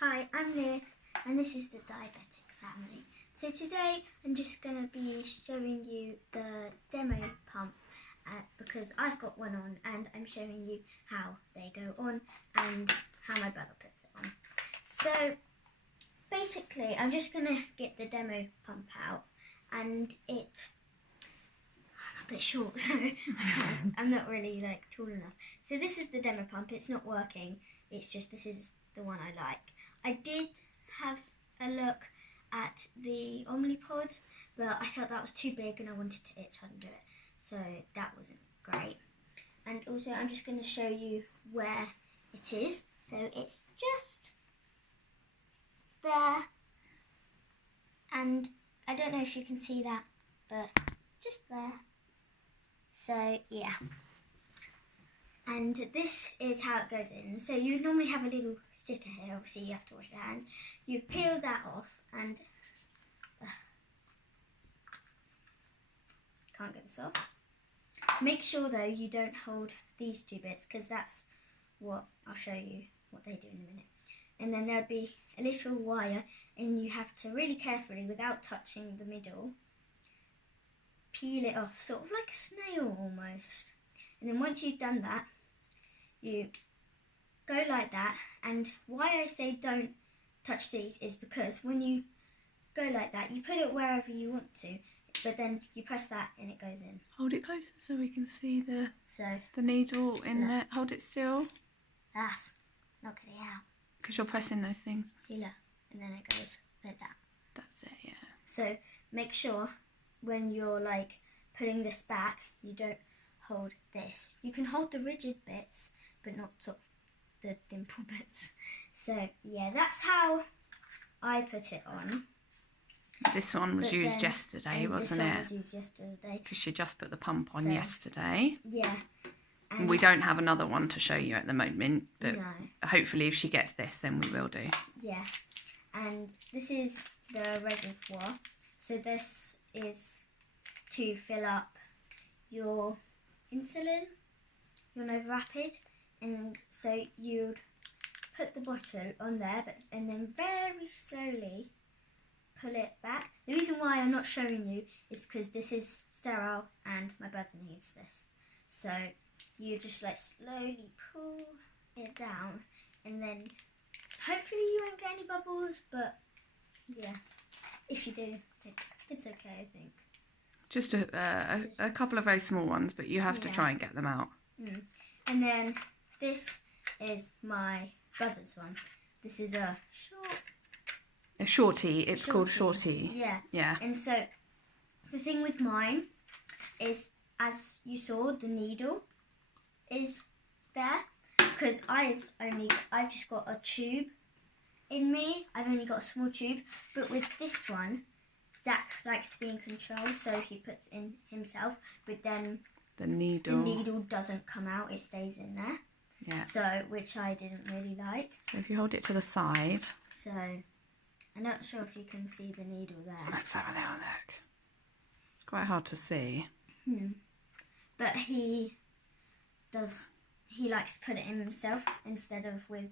Hi, I'm Lilith and this is the Diabetic Family. So today I'm just going to be showing you the demo pump because I've got one on and I'm showing you how they go on and how my brother puts it on. So basically I'm just going to get the demo pump out and I'm a bit short so I'm not really tall enough. So this is the demo pump, it's not working, it's just this is the one I like. I did have a look at the Omnipod, but I felt that was too big and I wanted to itch under it, so that wasn't great. And also I'm just going to show you where it is. So it's just there, and I don't know if you can see that, but just there. So yeah. And this is how it goes in. So you normally have a little sticker here, obviously you have to wash your hands. You peel that off and can't get this off. Make sure though you don't hold these two bits because that's what I'll show you what they do in a minute. And then there'll be a little wire and you have to really carefully, without touching the middle, peel it off, sort of like a snail almost. And then once you've done that, you go like that, and why I say don't touch these is because when you go like that, you put it wherever you want to, but then you press that and it goes in. Hold it closer so we can see the needle in there. Hold it still. That's not getting out. Because you're pressing those things. See, look, and then it goes like that. That's it, yeah. So make sure when you're putting this back, you don't hold this. You can hold the rigid bits, but not sort of the dimple bits. So yeah, that's how I put it on. This one was used yesterday, wasn't it? This one was used yesterday. Because she just put the pump on yesterday. Yeah. And we don't have another one to show you at the moment, but no. Hopefully if she gets this, then we will do. Yeah. And this is the reservoir. So this is to fill up your insulin, your Nova Rapid, and so you'd put the bottle on there, and then very slowly pull it back. The reason why I'm not showing you is because this is sterile and my brother needs this. So you just slowly pull it down, and then hopefully you won't get any bubbles, but yeah, if you do, it's okay, I think. Just a couple of very small ones, but you have to try and get them out. And then this is my brother's one. This is a shorty. It's called shorty. Yeah. Yeah. And so the thing with mine is, as you saw, the needle is there because I've just got a tube in me. I've only got a small tube, but with this one, Zach likes to be in control, so he puts in himself, but then the needle doesn't come out, it stays in there. Yeah. So, which I didn't really like. So if you hold it to the side. So, I'm not sure if you can see the needle there. Let's have a little look. It's quite hard to see. But he likes to put it in himself instead of with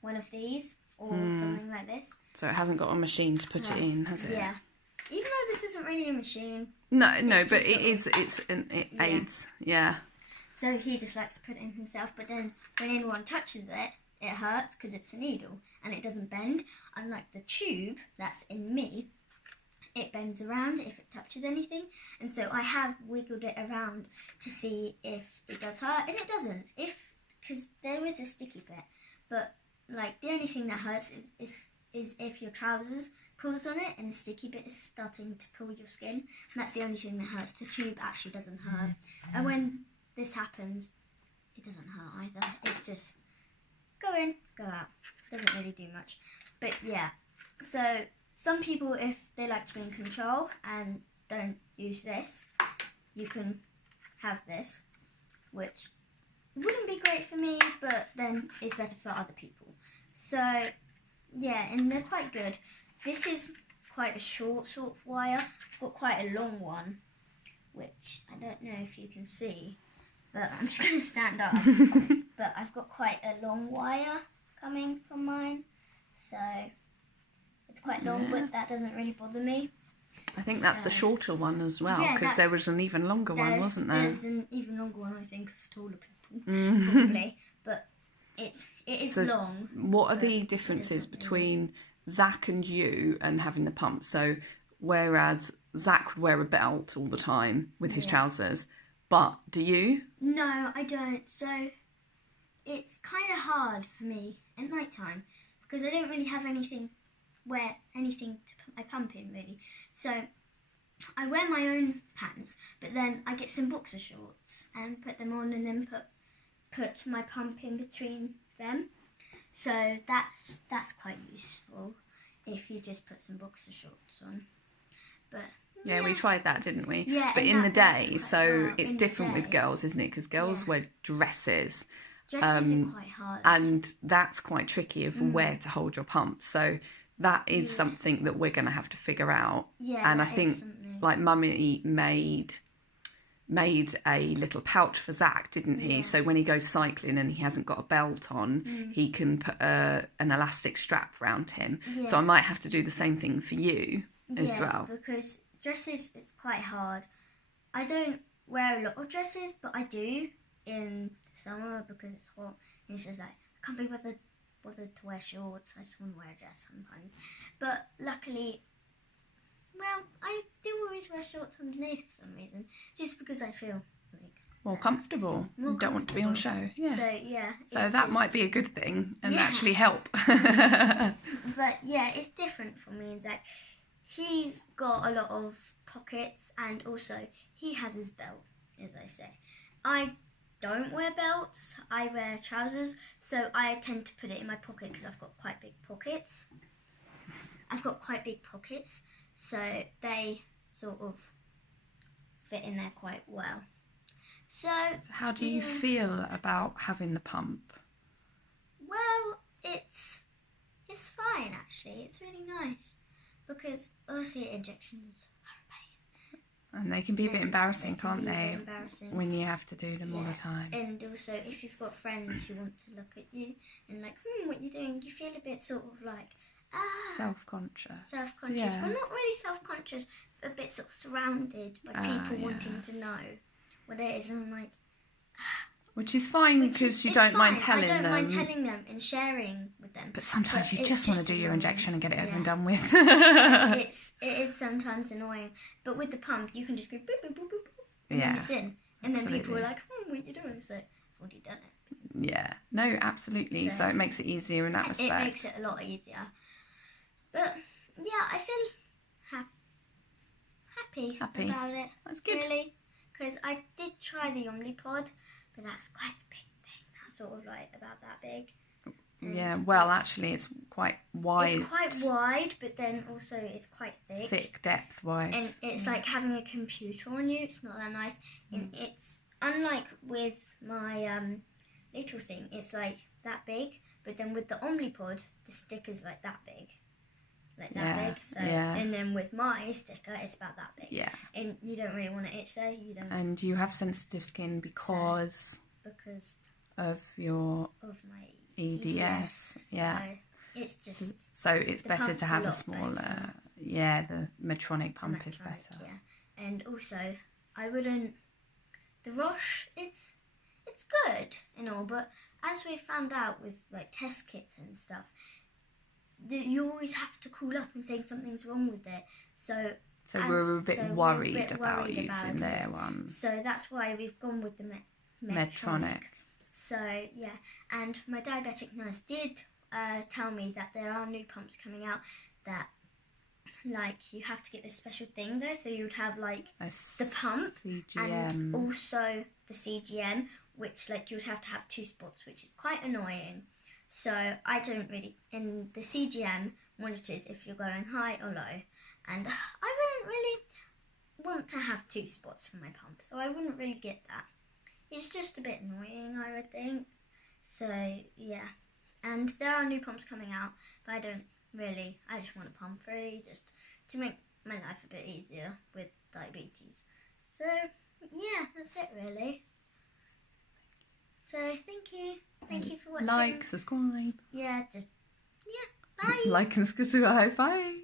one of these or something like this. So it hasn't got a machine to put it in, has it? Yeah. Even though this isn't really a machine. No, but it aids, yeah. So he just likes to put it in himself, but then when anyone touches it, it hurts because it's a needle and it doesn't bend. Unlike the tube that's in me, it bends around if it touches anything. And so I have wiggled it around to see if it does hurt, and it doesn't. Because there is a sticky bit, but the only thing that hurts is if your trousers pulls on it and the sticky bit is starting to pull your skin, and that's the only thing that hurts. The tube actually doesn't hurt, and when this happens, it doesn't hurt either. It's just go in, go out. Doesn't really do much, but yeah. So some people, if they like to be in control and don't use this, you can have this, which wouldn't be great for me, but then it's better for other people. So yeah, and they're quite good. This is quite a short sort of wire. I've got quite a long one, which I don't know if you can see, but I'm just going to stand up. But I've got quite a long wire coming from mine. so it's quite long, but that doesn't really bother me. I think that's the shorter one as well, Yeah, because there was an even longer one, wasn't there? There's an even longer one, I think, for taller people, probably. But it is long. What are the differences between Zach and you and having the pump? So whereas Zach would wear a belt all the time with his trousers, but do you? No, I don't. So it's kind of hard for me at night time because I don't really have anything to put my pump in, really. So I wear my own pants, but then I get some boxer shorts and put them on, and then put my pump in between them. So that's quite useful if you just put some boxer shorts on. But yeah, we tried that, didn't we? Yeah, but in the day, so it's different with girls, isn't it? Because girls wear dresses. Dresses are quite hard. And that's quite tricky of where to hold your pump. So that is something that we're going to have to figure out. Yeah, and I think, like, Mummy made a little pouch for Zach, didn't he? Yeah. So when he goes cycling and he hasn't got a belt on, he can put an elastic strap around him. Yeah. So I might have to do the same thing for you as well. Because dresses, it's quite hard. I don't wear a lot of dresses, but I do in the summer because it's hot. And it's just like, I can't be bothered to wear shorts. I just want to wear a dress sometimes. But luckily, well, I do always wear shorts underneath for some reason, just because I feel like more comfortable. You don't want to be on show. Yeah. So yeah. So that might be a good thing and actually help. But yeah, it's different for me and Zach. He's got a lot of pockets, and also he has his belt, as I say. I don't wear belts. I wear trousers, so I tend to put it in my pocket because I've got quite big pockets. So they sort of fit in there quite well. So how do you feel about having the pump? Well, it's fine actually. It's really nice because obviously injections are a pain. And they can be a bit embarrassing, can't they? Embarrassing. When you have to do them all the time. And also, if you've got friends who want to look at you and like, what you're doing, you feel a bit sort of like, self-conscious. Yeah. Well, not really self-conscious, but a bit sort of surrounded by people wanting to know what it is. And I'm like, which is fine because you don't mind telling them. I don't mind telling them and sharing with them. But sometimes you just want to do your injection and get it over and done with. It is sometimes annoying. But with the pump, you can just go boop, boop, boop, boop, and then it's in. And then people are like, what are you doing? So I've already done it. Yeah. No, absolutely. So it makes it easier in that respect. It makes it a lot easier. But yeah, I feel happy about it. That's good. Really. Because I did try the Omnipod, but that's quite a big thing. That's sort of like about that big. Yeah, well, actually, it's quite wide. It's quite wide, but then also it's quite thick. Thick, depth-wise. And it's like having a computer on you. It's not that nice. And it's, unlike with my little thing, it's like that big. But then with the Omnipod, the sticker's like that big. Like that big. So, and then with my sticker, it's about that big. Yeah. And you don't really want to itch there. You don't. And you have sensitive skin because of my EDS. Yeah. So it's just. So it's better to have a smaller. Better. Yeah, the medtronic pump is better. Yeah. And also, I wouldn't. The Roche, it's good and all, but as we found out with like test kits and stuff, you always have to call up and say something's wrong with it. So we're a bit worried about using their ones. So that's why we've gone with the medtronic. So yeah, and my diabetic nurse did tell me that there are new pumps coming out that, like, you have to get this special thing though. So you would have like the pump CGM. And also the CGM, which like you would have to have 2 spots, which is quite annoying. So I don't really, in the CGM monitors if you're going high or low, and I wouldn't really want to have 2 spots for my pump, so I wouldn't really get that. It's just a bit annoying, I would think. So yeah, and there are new pumps coming out, but I just want a pump really, just to make my life a bit easier with diabetes. So yeah, that's it really. So thank you for watching. Like, subscribe. Yeah, bye. Bye. Like and subscribe. Bye.